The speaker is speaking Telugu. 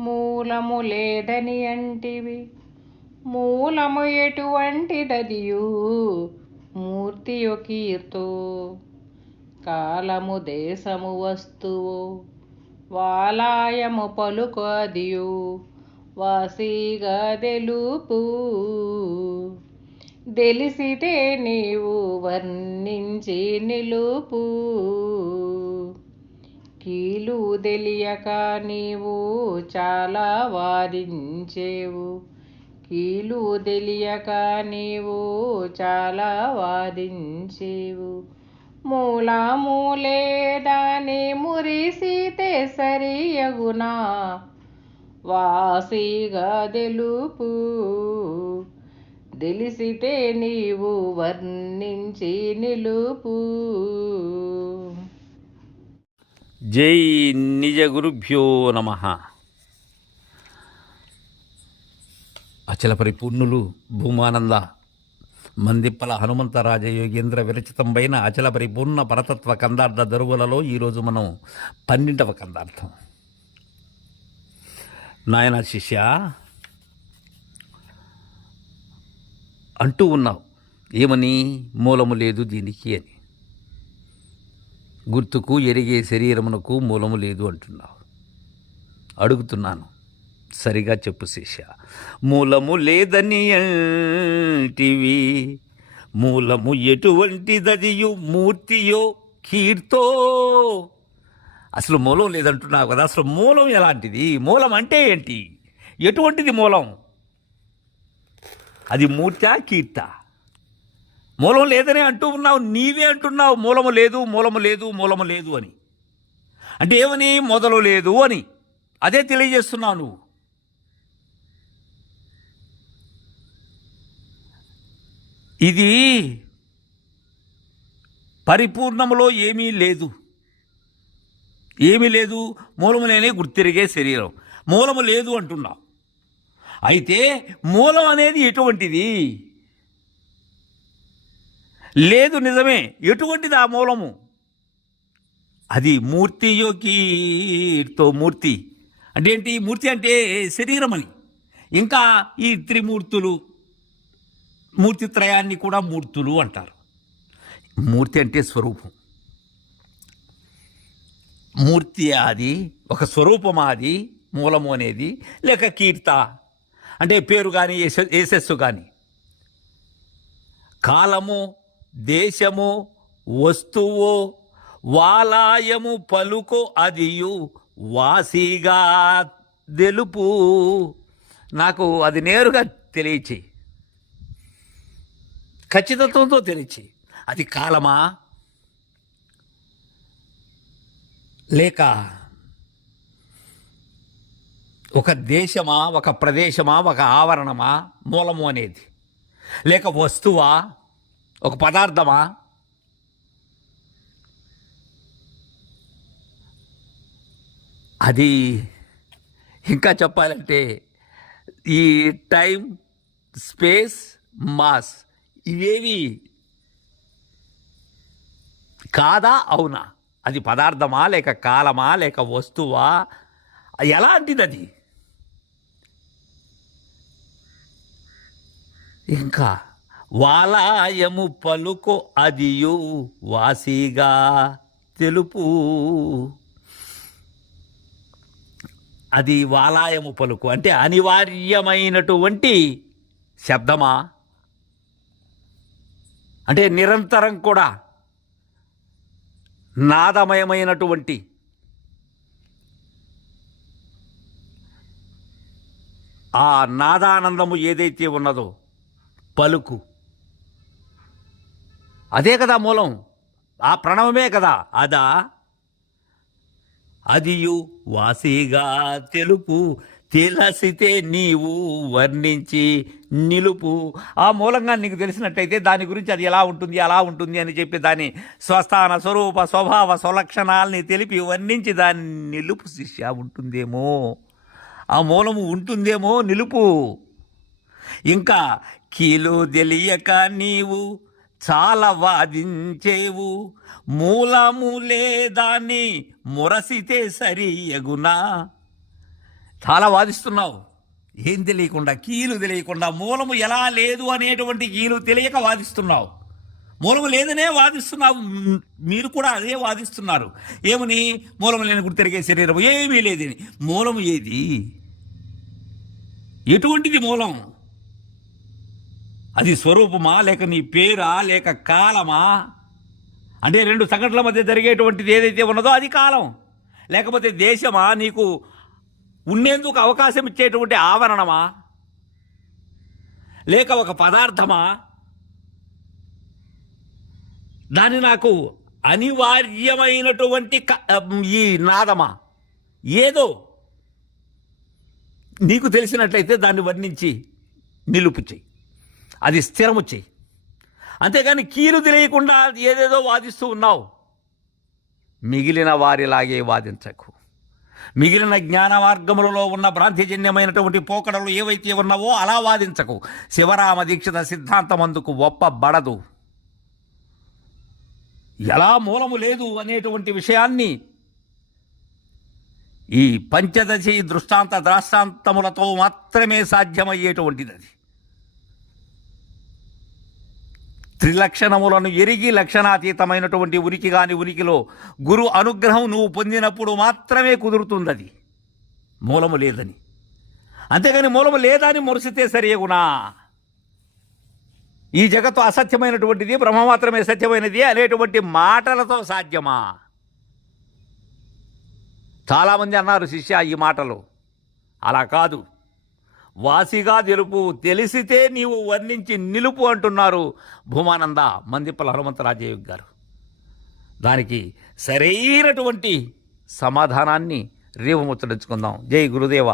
మూలము లేదని అంటివి. మూలము ఎటువంటిదదియు మూర్తియు కీర్తో? కాలము దేశము వస్తువు? వాలాయము పలుకు అదియు? వాసిగా తెలుపు? తెలిసితే నీవు వర్ణించి నిలుపు? కీలు తెలియక నీవు చాలా వాదించేవు. కీలు తెలియక నీవు చాలా వాదించేవు. మూల దాని మురిసితే సరియగునా. వాసిగా తెలుపు తెలిసితే నీవు వర్ణించి నిలుపు. జై నిజ గురుభ్యో నమ. అచల పరిపూర్ణులు భూమానంద మందిప్పల హనుమంత రాజయోగేంద్ర విరచితంపైన అచల పరిపూర్ణ పరతత్వ కందార్థ దరువులలో ఈరోజు మనం పన్నెండవ కందార్థం. నాయన శిష్య అంటూ ఉన్నావు ఏమని మూలము లేదు దీనికి అని. గుర్తుకు ఎరిగే శరీరమునకు మూలము లేదు అంటున్నావు. అడుగుతున్నాను. సరిగా చెప్పు శిష్య. మూలము లేదని అంటివి. మూలము ఎటువంటిదదియు మూర్తియో కీర్తో? అసలు మూలం లేదంటున్నావు కదా. అసలు మూలం ఎలాంటిది? మూలం అంటే ఏంటి? ఎటువంటిది మూలం? అది మూర్త కీర్త? మూలం లేదనే అంటూ ఉన్నావు నీవే అంటున్నావు మూలము లేదు మూలము లేదు మూలము లేదు అని. అంటే ఏమని? మొదలు లేదు అని. అదే తెలియజేస్తున్నావు నువ్వు. ఇది పరిపూర్ణములో ఏమీ లేదు. ఏమీ లేదు మూలము లేని గుర్తిరిగే శరీరం. మూలము లేదు అంటున్నావు. అయితే మూలం అనేది ఎటువంటిది? లేదు నిజమే. ఎటువంటిది ఆ మూలము? అది మూర్తి యోగితో మూర్తి. అంటే ఏంటి? మూర్తి అంటే శరీరం అని. ఇంకా ఈ త్రిమూర్తులు మూర్తిత్రయాన్ని కూడా మూర్తులు అంటారు. మూర్తి అంటే స్వరూపం. మూర్తి అది ఒక స్వరూపం అది మూలము అనేది లేక కీర్త. అంటే పేరు కానీ యశస్సు కానీ కాలము దేశము వస్తువు వాలాయము పలుకు అదియు వాసిగా తెలుపు. నాకు అది నేరుగా తెలియచి ఖచ్చితత్వంతో తెలియచి అది కాలమా? లేక ఒక దేశమా ఒక ప్రదేశమా ఒక ఆవరణమా మూలము అనేది? లేక వస్తువా? ఒక పదార్థమా? అది ఇంకా చెప్పాలంటే ఈ టైం స్పేస్ మాస్ ఇవేవి కాదా? అవునా. అది పదార్థమా లేక కాలమా లేక వస్తువా? ఎలాంటిది అది ఇంకా వాలాయము పలుకు అదియు వాసిగా తెలుపు. అది వాలాయము పలుకు అంటే అనివార్యమైనటువంటి శబ్దమా? అంటే నిరంతరం కూడా నాదమయమైనటువంటి ఆ నాదానందము ఏదైతే ఉన్నదో పలుకు అదే కదా మూలం. ఆ ప్రణవమే కదా. అదా? అదియు వాసిగా తెలుపు తెలిసితే నీవు వర్ణించి నిలుపు. ఆ మూలంగా నీకు తెలిసినట్టయితే దాని గురించి అది ఎలా ఉంటుంది అలా ఉంటుంది అని చెప్పి దాని స్వస్థాన స్వరూప స్వభావ స్వలక్షణాలని తెలిపి వర్ణించి దాన్ని నిలుపు శిష్య ఉంటుందేమో. ఆ మూలము ఉంటుందేమో నిలుపు. ఇంకా కీలు తెలియక నీవు చాలా వాదించేవు. మూలము లేదాన్ని మురసితే సరి ఎగునా. చాలా వాదిస్తున్నావు. ఏం తెలియకుండా కీలు తెలియకుండా మూలము ఎలా లేదు అనేటువంటి కీలు తెలియక వాదిస్తున్నావు. మూలము లేదనే వాదిస్తున్నావు. మీరు కూడా అదే వాదిస్తున్నారు. ఏమని? మూలము లేని గుర్తు తిరిగే శరీరం ఏమీ లేదని. మూలము ఏది? ఎటువంటిది మూలం? అది స్వరూపమా లేక నీ పేరా లేక కాలమా? అంటే రెండు సంఘటనల మధ్య జరిగేటువంటిది ఏదైతే ఉన్నదో అది కాలం. లేకపోతే దేశమా? నీకు ఉండేందుకు అవకాశం ఇచ్చేటువంటి ఆవరణమా? లేక ఒక పదార్థమా? దాని నాకు అనివార్యమైనటువంటి క- ఈ నాదమా? ఏదో నీకు తెలిసినట్లయితే దాన్ని వర్ణించి నిలుపు చెయ్యి అది స్థిరము చెయ్యి. అంతేగాని కీలు తెలియకుండా ఏదేదో వాదిస్తూ ఉన్నావు. మిగిలిన వారిలాగే వాదించకు. మిగిలిన జ్ఞాన మార్గములలో ఉన్న భ్రాంతిజన్యమైనటువంటి పోకడలు ఏవైతే ఉన్నావో అలా వాదించకు. శివరామ దీక్షిత సిద్ధాంతం అందుకు ఒప్పబడదు. ఎలా మూలము లేదు అనేటువంటి విషయాన్ని ఈ పంచదశి దృష్టాంత ద్రాష్టాంతములతో మాత్రమే సాధ్యమయ్యేటువంటిది అది. త్రిలక్షణములను ఎరిగి లక్షణాతీతమైనటువంటి ఉనికి కాని ఉనికిలో గురు అనుగ్రహం నువ్వు పొందినప్పుడు మాత్రమే కుదురుతుంది అది మూలము లేదని. అంతేగాని మూలము లేదని మురిసితే సరియగునా? ఈ జగత్తు అసత్యమైనటువంటిది బ్రహ్మ మాత్రమే సత్యమైనది అనేటువంటి మాటలతో సాధ్యమా? చాలామంది అన్నారు శిష్య ఈ మాటలు. అలా కాదు. వాసిగా తెలుపు తెలిసితే నీవు వర్ణించి నిలుపు అంటున్నారు భూమానంద మందిపల హనుమంతరాజయ్య గారు దానికి సరైనటువంటి సమాధానాన్ని రేపు ముచ్చరించుకుందాం జై గురుదేవ.